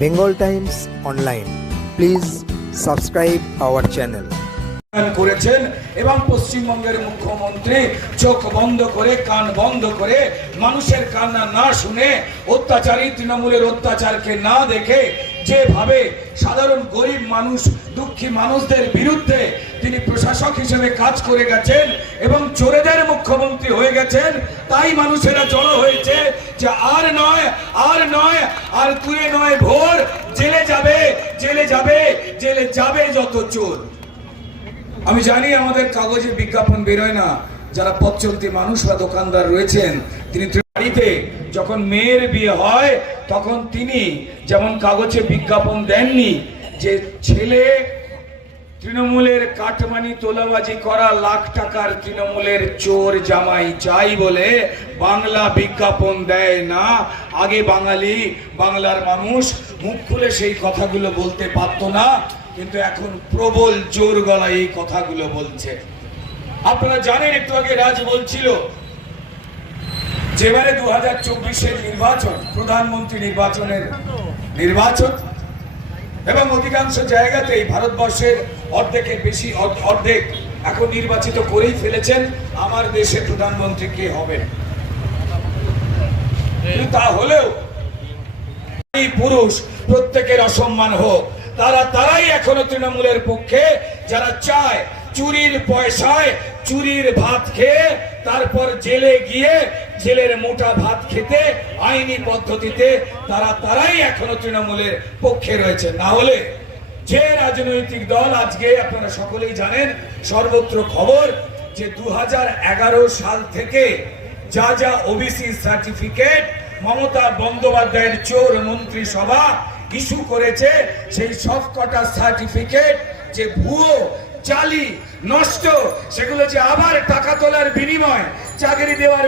Bengal times online please subscribe our channel করেছেন এবং পশ্চিমবঙ্গের মুখ্যমন্ত্রী চোখ বন্ধ করে, কান বন্ধ করে, মানুষের কান্না না শুনে অত্যাচারী, তৃণমূলের অত্যাচারকে না দেখে যেভাবে সাধারণ গরিব মানুষ, দুঃখী মানুষদের বিরুদ্ধে তিনি প্রশাসক হিসেবে কাজ করে গেছেন এবং চোরেদের মুখ্যমন্ত্রী হয়ে গেছেন, তাই মানুষেরা জড়ো হয়েছে যে আর নয় আর নয়, আর তুয়ে নয় ভোর, জেলে যাবে জেলে যাবে জেলে যাবে যত চোর। আমি জানি আমাদের কাগজে বিজ্ঞাপন বেরোয় না যারা পথ চলতি মানুষ বা দোকানদার রয়েছেন, তিনি বাড়িতে যখন মেয়ের বিয়ে হয়, তখন তিনি যেমন কাগজে বিজ্ঞাপন দেননি যে ছেলে তৃণমূলের কাটমানি তোলাবাজি করা লাখ টাকার তৃণমূলের চোর জামাই চাই বলে বাংলা বিজ্ঞাপন দেয় না। আগে বাঙালি, বাংলার মানুষ মুখ খুলে সেই কথাগুলো বলতে পারতো না, কিন্তু এখন প্রবল জোর গলায় এই কথাগুলো বলছে। আপনারা জানেন, একটু আগে রাজ বলছিল যেবারে দু হাজার চব্বিশের নির্বাচন, প্রধানমন্ত্রী নির্বাচনের নির্বাচন, এবং অধিকাংশ জায়গাতেই ভারতবর্ষের অর্ধেকের বেশি অর্ধেক এখন নির্বাচিত করেই ফেলেছেন। আমার দেশে প্রধানমন্ত্রী কে হবেন? তা হলেও এই পুরুষ প্রত্যেকের অসম্মান হোক। তারা, তারাই এখনও তৃণমূলের পক্ষে, যারা চায় চুরির পয়সায় চুরির ভাত খেয়ে তারপর জেলে গিয়ে জেলের মোটা ভাত খেতে আইনি পদ্ধতিতে তারা তারাই এখনও তৃণমূলের পক্ষে রয়েছে। না হলে যে রাজনৈতিক দল আজকে আপনারা সকলেই জানেন, সর্বত্র খবর যে দু হাজার এগারো সাল থেকে যা যা ওবিসি সার্টিফিকেট মমতা বন্দ্যোপাধ্যায়ের চোর মন্ত্রিসভা ইস্যু করেছে, সেই সব কটা সার্টিফিকেট যে ভুয়ো জালি নষ্ট সেগুলো যে আবার টাকা তোলার বিনিময় চাকরি দেওয়ার